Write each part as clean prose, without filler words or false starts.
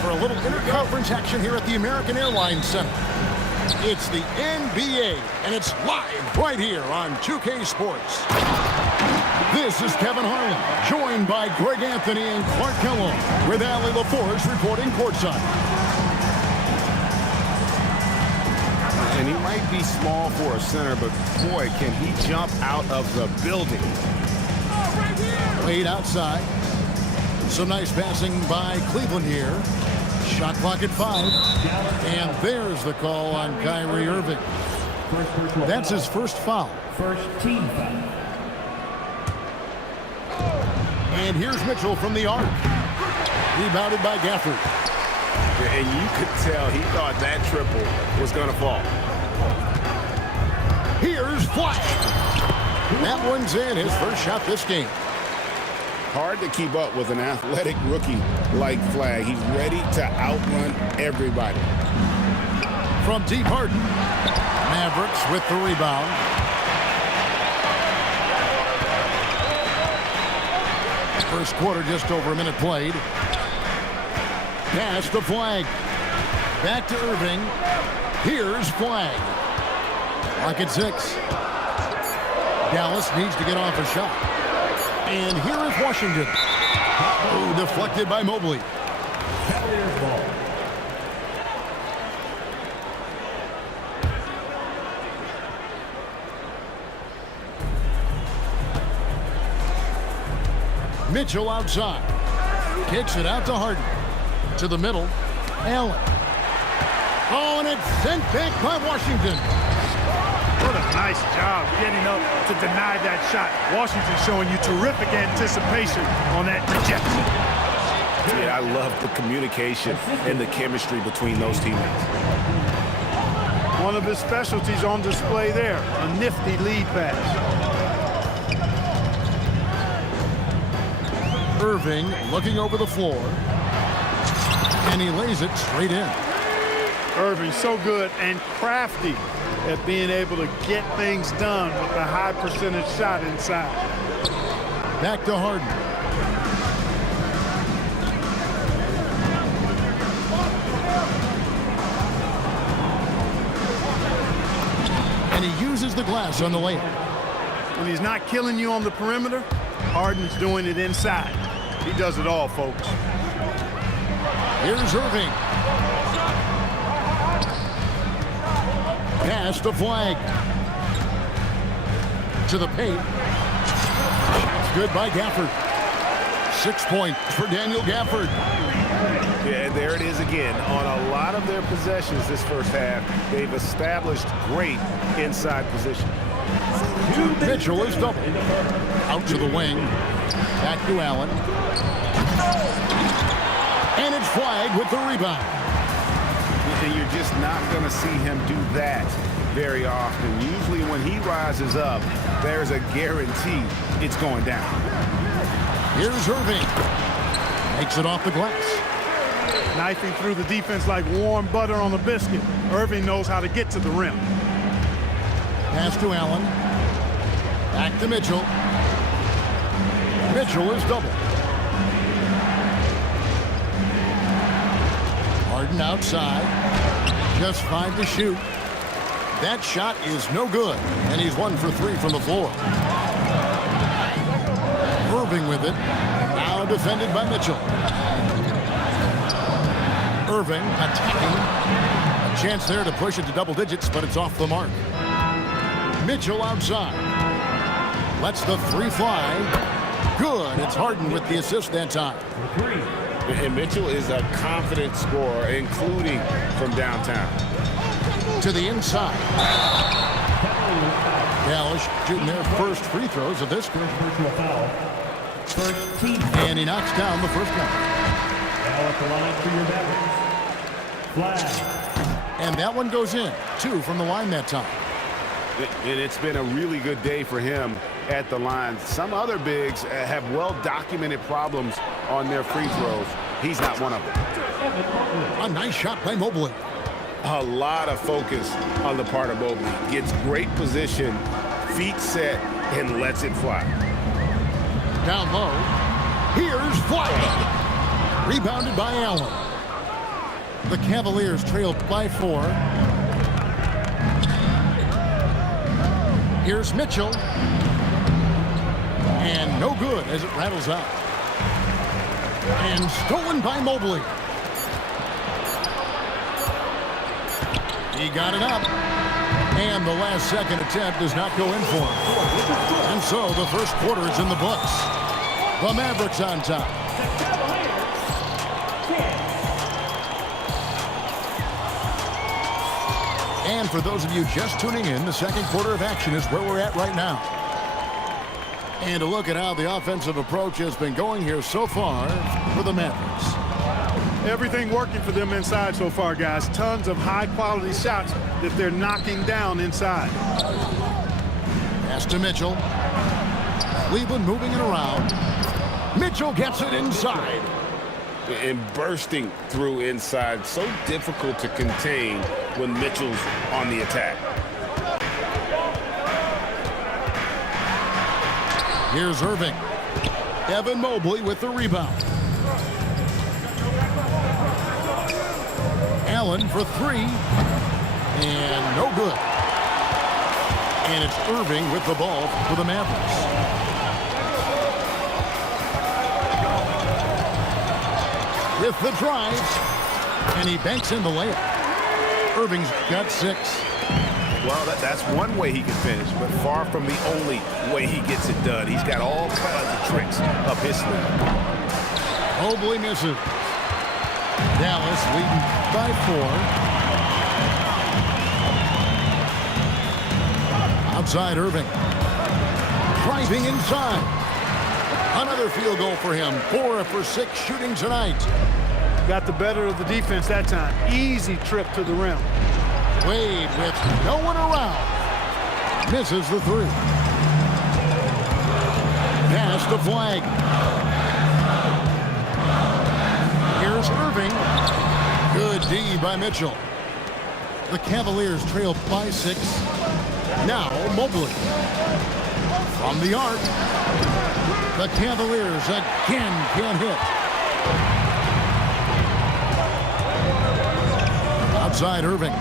For a little interconference action here at the American Airlines Center. It's the NBA, and it's live right here on 2K Sports. This is Kevin Harlan, joined by Greg Anthony and Clark Kellogg, with Allie LaForce reporting courtside. And he might be small for a center, but boy, can he jump out of the building. Wade outside. Some nice passing by Cleveland here. Shot clock at 5. And there's the call on Kyrie Irving. That's his first foul. First team foul. And here's Mitchell from the arc. Rebounded by Gafford. And you could tell he thought that triple was going to fall. Here's Flash. That one's in, his first shot this game. Hard to keep up with an athletic rookie like Flag. He's ready to outrun everybody. From deep, Harden. Mavericks with the rebound. First quarter, just over a minute played. Pass to Flag. Back to Irving. Here's Flag. Lock at 6. Dallas needs to get off a shot. And here is Washington. Oh, deflected by Mobley. Cavaliers ball. Mitchell outside. Kicks it out to Harden. To the middle. Allen. Oh, and it's sent back by Washington. What a nice job getting up to deny that shot. Washington showing you terrific anticipation on that rejection. Yeah, I love the communication and the chemistry between those teammates. One of his specialties on display there, a nifty lead pass. Irving looking over the floor. And he lays it straight in. Irving so good and crafty at being able to get things done with a high percentage shot inside. Back to Harden. And he uses the glass on the layup. When he's not killing you on the perimeter, Harden's doing it inside. He does it all, folks. Here's Irving. Pass to Flag. To the paint. Shot's good by Gafford. 6 points for Daniel Gafford. Yeah, and there it is again. On a lot of their possessions this first half, they've established great inside position. Mitchell is double. Out to the wing. Back to Allen. And it's Flag with the rebound. And you're just not going to see him do that very often. Usually when he rises up, there's a guarantee it's going down. Here's Irving. Makes it off the glass. Knifing through the defense like warm butter on a biscuit. Irving knows how to get to the rim. Pass to Allen. Back to Mitchell. Mitchell is double. Harden outside. Just 5 to shoot. That shot is no good, and he's 1 for 3 from the floor. Irving with it. Now defended by Mitchell. Irving attacking. A chance there to push it to double digits, but it's off the mark. Mitchell outside. Lets the 3 fly. Good. It's Harden with the assist that time. And Mitchell is a confident scorer, including from downtown. To the inside. Dallas shooting their first free throws of this quarter. Personal foul. First team. And he knocks down the first one. Now at the line for your Mavericks. Flag. And that one goes in. 2 from the line that time. And it's been a really good day for him at the line. Some other bigs have well-documented problems on their free throws. He's not one of them. A nice shot by Mobley. A lot of focus on the part of Mobley. Gets great position, feet set, and lets it fly. Down low. Here's Flag. Rebounded by Allen. The Cavaliers trail by 4. Here's Mitchell. And no good as it rattles out. And stolen by Mobley. He got it up. And the last second attempt does not go in for him. And so the first quarter is in the books. The Mavericks on top. And for those of you just tuning in, the second quarter of action is where we're at right now. And a look at how the offensive approach has been going here so far for the Mavericks. Everything working for them inside so far, guys. Tons of high-quality shots that they're knocking down inside. Pass to Mitchell. Cleveland moving it around. Mitchell gets it inside. And bursting through inside. So difficult to contain when Mitchell's on the attack. Here's Irving. Evan Mobley with the rebound. Allen for 3. And no good. And it's Irving with the ball for the Mavericks. With the drive. And he banks in the layup. Irving's got 6. Well, that's one way he can finish, but far from the only way he gets it done. He's got all kinds of tricks up his sleeve. Mobley misses. Dallas leading by 4. Outside Irving. Driving inside. Another field goal for him. 4 for 6 shooting tonight. Got the better of the defense that time. Easy trip to the rim. Wade with no one around. Misses the 3. Pass to Flag. Here's Irving. Good D by Mitchell. The Cavaliers trail by 6. Now Mobley. From the arc. The Cavaliers again can't hit. Outside Irving.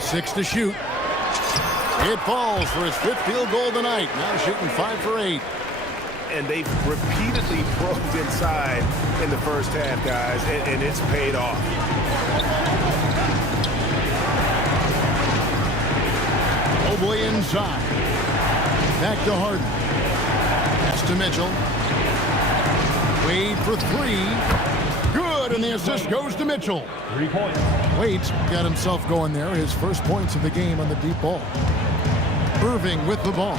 6 to shoot. It falls for his 5th field goal tonight. Now shooting 5 for 8. And they've repeatedly probed inside in the first half, guys, and it's paid off. Mobley inside. Back to Harden. Pass to Mitchell. Wade for 3. Good, and the assist goes to Mitchell. 3 points. Wade's got himself going there. His first points of the game on the deep ball. Irving with the ball.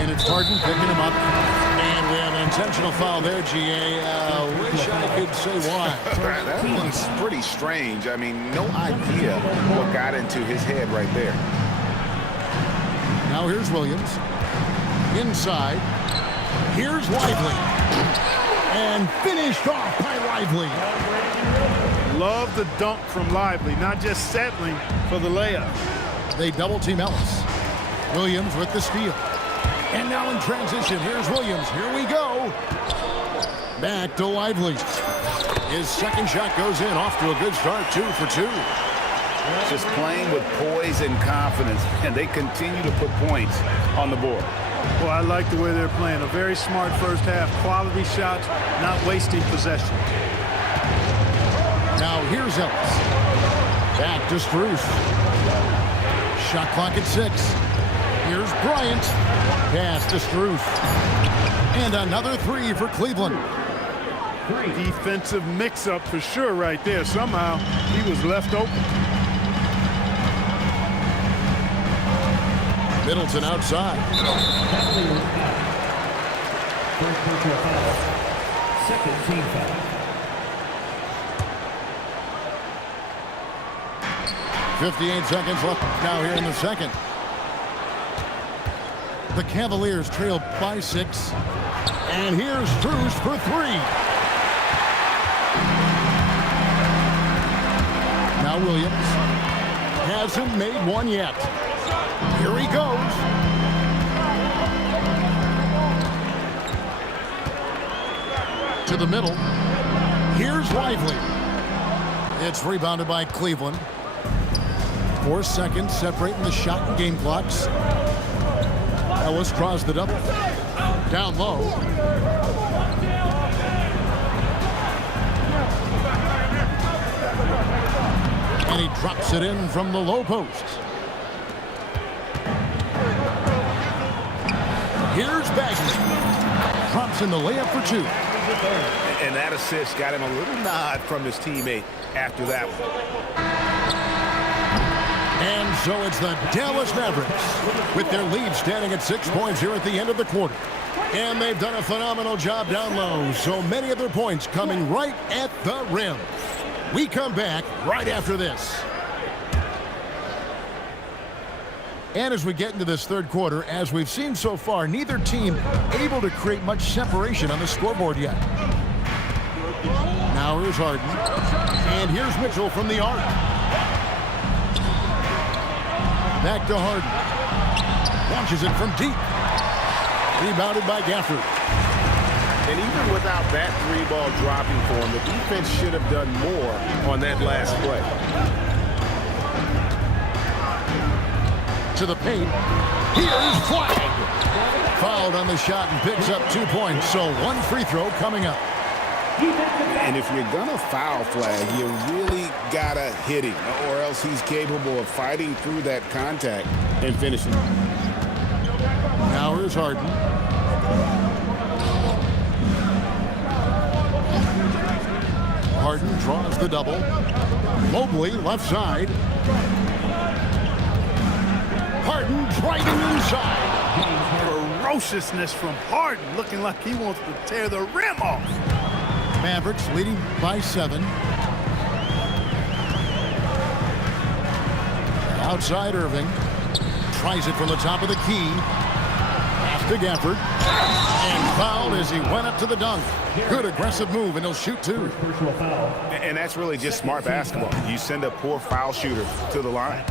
And it's Harden picking him up. And we have an intentional foul there, GA. Wish I could say why. That one's pretty strange. I mean, no idea what got into his head right there. Now here's Williams. Inside. Here's Lively. And finished off by Lively. Love the dunk from Lively, not just settling for the layup. They double team Ellis. Williams with the steal. And now in transition, here's Williams. Here we go. Back to Lively. His second shot goes in, off to a good start, 2 for 2. Just playing with poise and confidence, and they continue to put points on the board. Well, I like the way they're playing. A very smart first half. Quality shots, not wasting possession. Now here's Ellis. Back to Strus. Shot clock at 6. Here's Bryant. Pass to Strus. And another 3 for Cleveland. Defensive mix-up for sure right there. Somehow he was left open. Middleton outside. First personal foul. Second team foul. 58 seconds left now here in the second. The Cavaliers trail by 6. And here's Strus for 3. Now Williams hasn't made one yet. Here he goes. to the middle. Here's Lively. It's rebounded by Cleveland. 4 seconds separating the shot and game clocks. Ellis draws the double. Down low. And he drops it in from the low post. Here's Bagley. Drops in the layup for 2. And that assist got him a little nod from his teammate after that one. And so it's the Dallas Mavericks with their lead standing at 6 points here at the end of the quarter. And they've done a phenomenal job down low. So many of their points coming right at the rim. We come back right after this. And as we get into this third quarter, as we've seen so far, neither team able to create much separation on the scoreboard yet. Now here's Harden. And here's Mitchell from the arc. Back to Harden. Launches it from deep. Rebounded by Gafford. And even without that 3-ball dropping for him, the defense should have done more on that last play. To the paint. Here's Flag. Fouled on the shot and picks up 2 points. So 1 free throw coming up. And if you're going to foul Flag, you really got to hit him, or else he's capable of fighting through that contact and finishing. Now here's Harden. Harden draws the double. Mobley left side. Harden driving inside. Ferociousness from Harden, looking like he wants to tear the rim off. Mavericks leading by 7. Outside Irving. Tries it from the top of the key. Pass to Gafford. And fouled as he went up to the dunk. Good aggressive move, and he'll shoot 2. And that's really just smart basketball. You send a poor foul shooter to the line.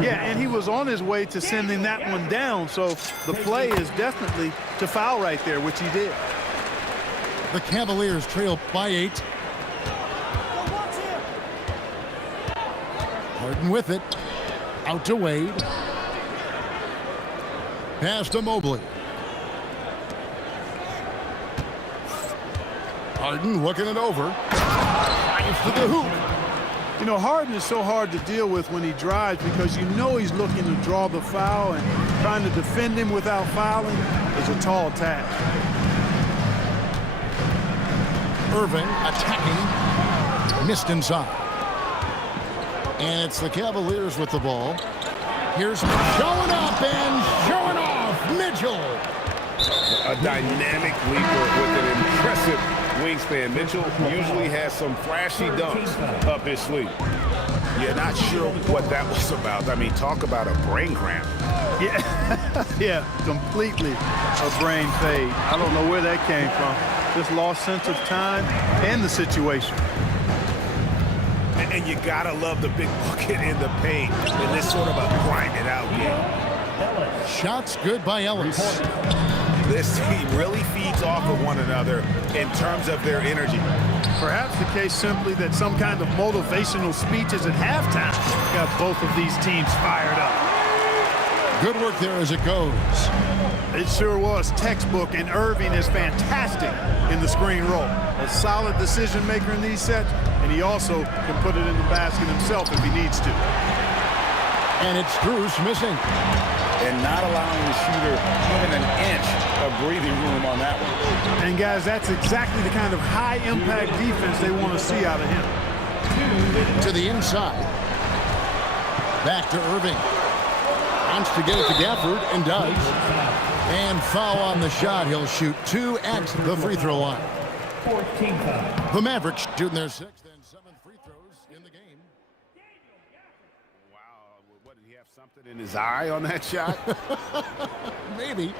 Yeah, and he was on his way to sending that one down, so the play is definitely to foul right there, which he did. The Cavaliers trail by 8. Harden with it. Out to Wade. Pass to Mobley. Harden looking it over. Drives to the hoop. You know, Harden is so hard to deal with when he drives because you know he's looking to draw the foul, and trying to defend him without fouling is a tall task. Irving attacking. Missed inside. And it's the Cavaliers with the ball. Here's showing up and showing off Mitchell. A dynamic leaper with an impressive wingspan. Mitchell usually has some flashy dunks up his sleeve. Yeah, not sure what that was about. I mean, talk about a brain cramp. Yeah, yeah, completely a brain fade. I don't know where that came from. Just lost sense of time and the situation. And you gotta love the big bucket in the paint in this sort of a grind-it-out game. Shots good by Ellis. This team really feeds off of one another in terms of their energy. Perhaps the case simply that some kind of motivational speeches at halftime got both of these teams fired up. Good work there as it goes. It sure was textbook, and Irving is fantastic in the screen roll. A solid decision maker in these sets, and he also can put it in the basket himself if he needs to. And it's Strus missing. And not allowing the shooter even an inch of breathing room on that one. And guys, that's exactly the kind of high impact defense they want to see out of him. To the inside. Back to Irving. Wants to get it to Gafford and does. And foul on the shot. He'll shoot 2 at the free throw line. The Mavericks shooting their 6th and 7th free throws in the game. Wow, what, did he have something in his eye on that shot? Maybe.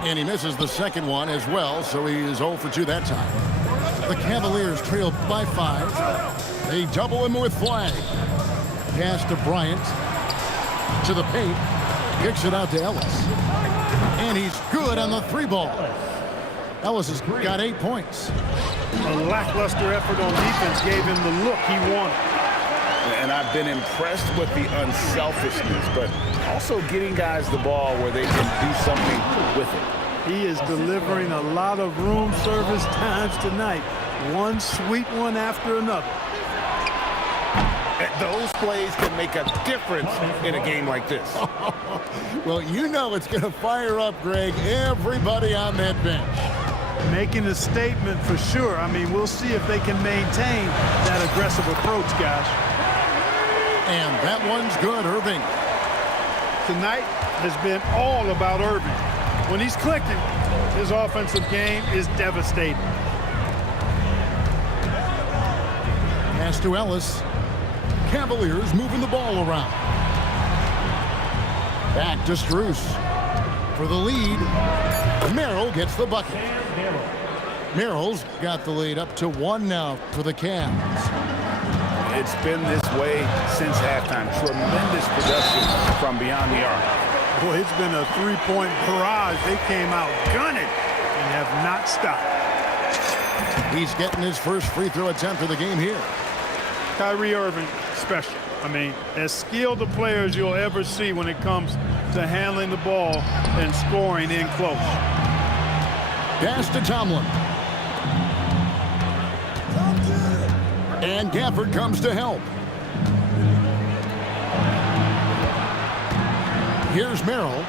And he misses the second one as well, so he is 0 for 2 that time. The Cavaliers trail by 5. They double him with Flag. Pass to Bryant. To the paint. Kicks it out to Ellis. And he's good on the 3 ball. Ellis has got 8 points. A lackluster effort on defense gave him the look he wanted. And I've been impressed with the unselfishness, but also getting guys the ball where they can do something with it. He is delivering a lot of room service times tonight. One sweet one after another. Those plays can make a difference in a game like this. Well, you know it's going to fire up, Greg, everybody on that bench. Making a statement for sure. I mean, we'll see if they can maintain that aggressive approach, guys. And that one's good, Irving. Tonight has been all about Irving. When he's clicking, his offensive game is devastating. Pass to Ellis. Cavaliers moving the ball around. Back to Strus. For the lead, Merrill gets the bucket. Merrill's got the lead up to 1 now for the Cavs. It's been this way since halftime. Tremendous production from beyond the arc. Boy, it's been a three-point barrage. They came out gunning and have not stopped. He's getting his first free throw attempt of the game here. Kyrie Irving, special. I mean, as skilled a player as you'll ever see when it comes to handling the ball and scoring in close. Pass to Tomlin. And Gafford comes to help. Here's Merrill.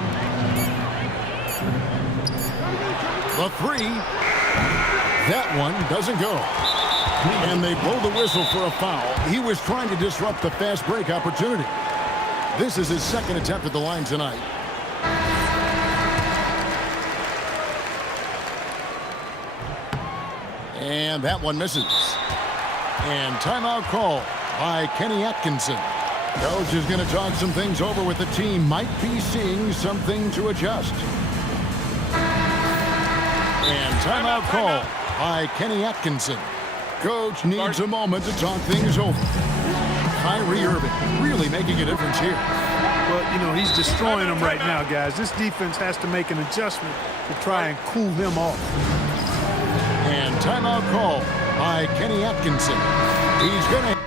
The three. That one doesn't go. And they blow the whistle for a foul. He was trying to disrupt the fast break opportunity. This is his second attempt at the line tonight. And that one misses. And timeout call by Kenny Atkinson. Coach is going to talk some things over with the team. Might be seeing something to adjust. And timeout call by Kenny Atkinson. Coach needs a moment to talk things over. Kyrie Irving really making a difference here. Well, you know, he's destroying them right now, guys. This defense has to make an adjustment to try and cool him off. And timeout call by Kenny Atkinson. He's going to...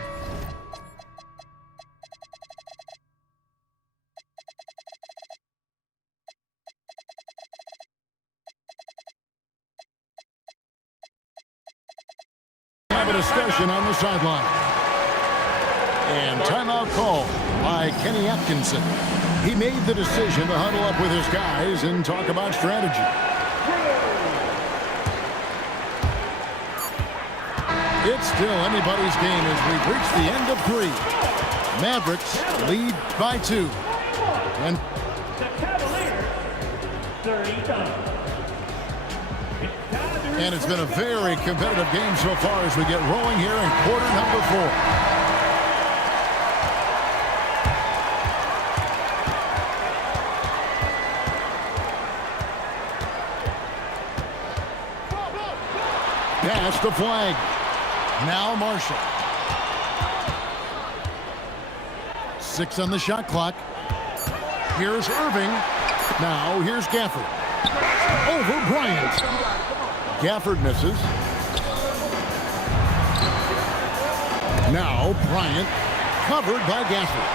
have a discussion on the sideline. And timeout call by Kenny Atkinson. He made the decision to huddle up with his guys and talk about strategy. It's still anybody's game as we've reached the end of 3. Mavericks lead by 2. And The Cavaliers, 30-9. And it's been a very competitive game so far as we get rolling here in quarter number 4. Pass the flag. Now Marshall. 6 on the shot clock. Here's Irving. Now here's Gafford. Over Bryant. Gafford misses. Now Bryant covered by Gafford.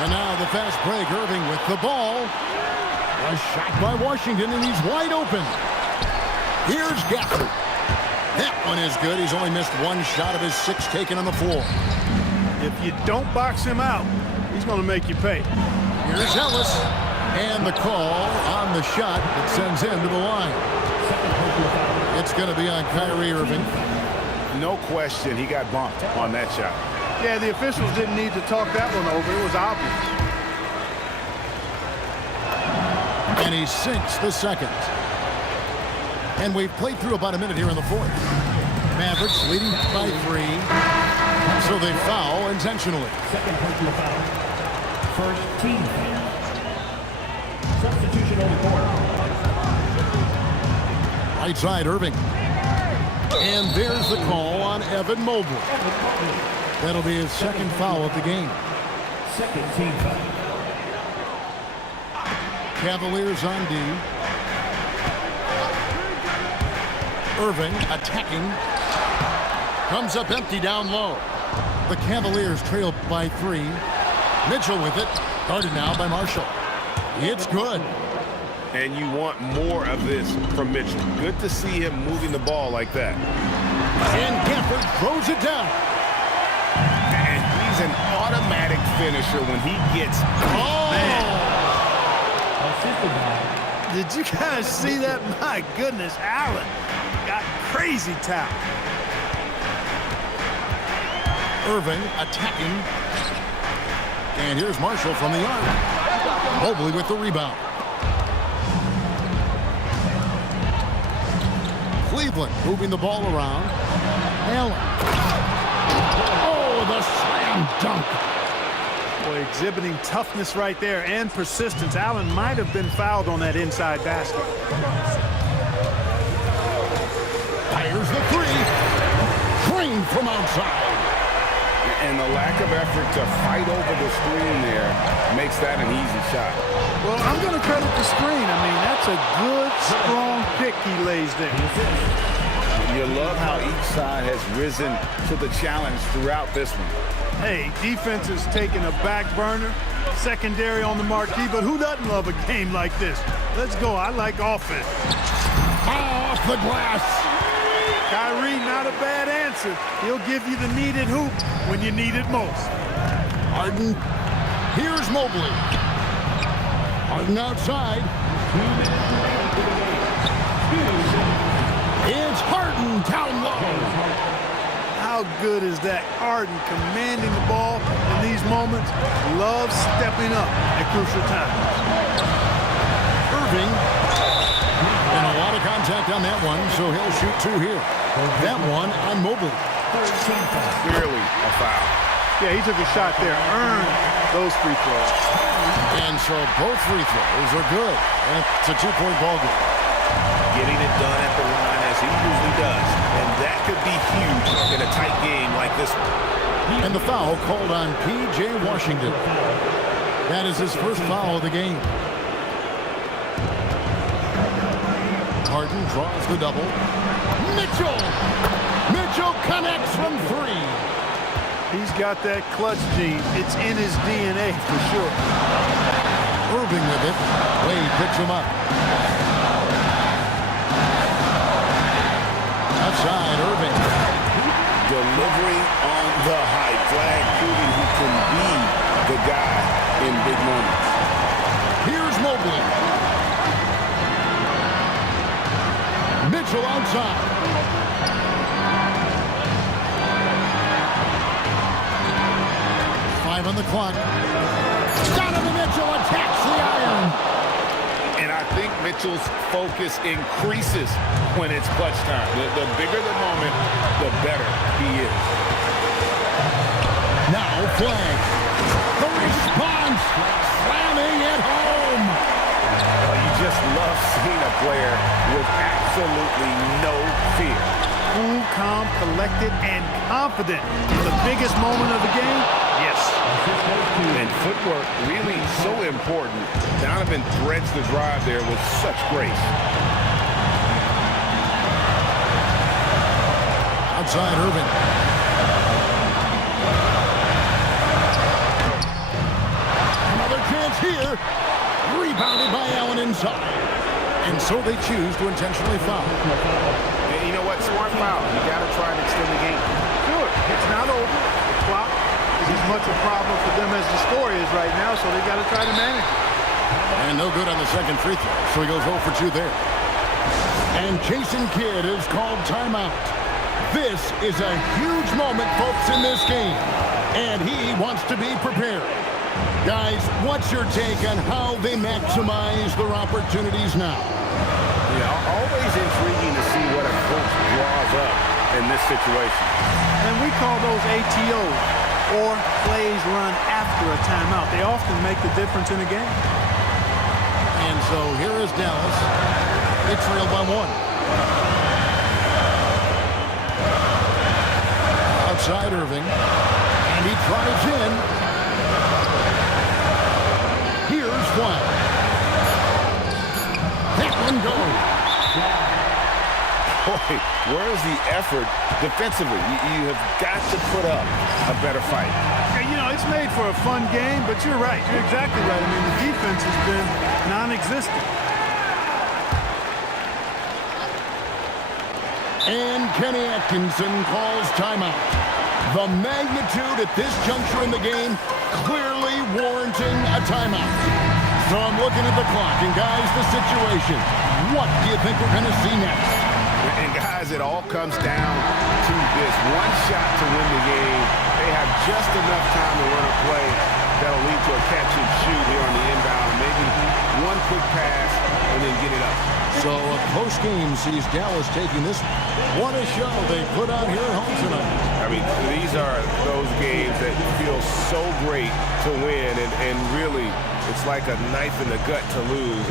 And now the fast break. Irving with the ball. A shot by Washington, and he's wide open. Here's Gafford. That one is good. He's only missed 1 shot of his 6 taken on the floor. If you don't box him out, he's going to make you pay. Here's Ellis. And the call on the shot that sends him to the line. It's going to be on Kyrie Irving. No question, he got bumped on that shot. Yeah, the officials didn't need to talk that one over. It was obvious. And he sinks the second. And we've played through about a minute here in the 4th. Mavericks leading by 3. So they foul intentionally. Second personal foul. First team foul. Substitution on the court. Right side, Irving. And there's the call on Evan Mobley. That'll be his second foul of the game. Second team foul. Cavaliers on D. Irving attacking. Comes up empty down low. The Cavaliers trail by 3. Mitchell with it. Guarded now by Marshall. It's good. And you want more of this from Mitchell. Good to see him moving the ball like that. And Gafford throws it down. And he's an automatic finisher when he gets... Oh! Assisted by. Did you guys see that? My goodness, Allen got crazy talent. Irving attacking. And here's Marshall from the arc. Mobley with the rebound. Cleveland moving the ball around. Allen. Oh, the slam dunk. Boy, exhibiting toughness right there and persistence. Allen might have been fouled on that inside basket. Fires the 3. Drained from outside. And the lack of effort to fight over the screen there makes that an easy shot. Well, I'm going to credit the screen. I mean, that's a good, strong pick he lays there. You love how each side has risen to the challenge throughout this one. Hey, defense is taking a back burner, secondary on the marquee, but who doesn't love a game like this? Let's go. I like offense. Off the glass. Kyrie, not a bad answer. He'll give you the needed hoop when you need it most. Harden. Here's Mobley. Harden outside. It's Harden down low. How good is that? Harden commanding the ball in these moments. Loves stepping up at crucial times. Irving. And a lot of contact on that one, so he'll shoot 2 here. That one on Mobley. Clearly a foul. Yeah, he took a shot there, earned those free throws. And so both free throws are good. And it's a 2-point ball game. Getting it done at the line as he usually does. And that could be huge in a tight game like this one. And the foul called on P.J. Washington. That is his first foul of the game. Harden draws the double. Mitchell! Mitchell connects from 3. He's got that clutch gene. It's in his DNA for sure. Irving with it. Wade picks him up. Outside, Irving. Delivery on the high flag, proving he can be the guy in big moments. Here's Mobley. Mitchell outside. Five on the clock. Donovan Mitchell attacks the iron. And I think Mitchell's focus increases when it's clutch time. The bigger the moment, the better he is. Now flag. The response. Slamming it home. You just love seeing a player with absolutely no fear. Cool, calm, collected, and confident. In the biggest moment of the game, yes. And footwork really so important. Donovan threads the drive there with such grace. Outside Irving. Another chance here. Rebounded by Allen inside. And so they choose to intentionally foul. And you know what? Smart foul. You got to try and extend the game. Sure, it's not over. The clock is as much a problem for them as the score is right now, so they got to try to manage it. And no good on the second free throw, so he goes 0 for 2 there. And Jason Kidd is called timeout. This is a huge moment, folks, in this game. And he wants to be prepared. Guys, what's your take on how they maximize their opportunities now? Yeah, always intriguing to see what a coach draws up in this situation. And we call those ATOs, or plays run after a timeout. They often make the difference in a game. And so here is Dallas. They trail by 1. Outside Irving. And he drives in. Here's one. That one goes. boy, where's the effort defensively? You have got to put up a better fight. Yeah, you know, it's made for a fun game, but you're right. You're exactly right. I mean, the defense has been non-existent. And Kenny Atkinson calls timeout. The magnitude at this juncture in the game clearly warranting a timeout. So I'm looking at the clock, and guys, the situation. What do you think we're going to see next? And guys, it all comes down to this one shot to win the game. They have just enough time to run a play that'll lead to a catch and shoot here on the inbound. Maybe one quick pass and then get it up. So a close game sees Dallas taking this. What a show they put on here at home tonight. I mean, these are those games that feel so great to win, and really, it's like a knife in the gut to lose.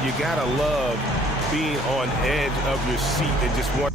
You gotta love being on edge of your seat and just want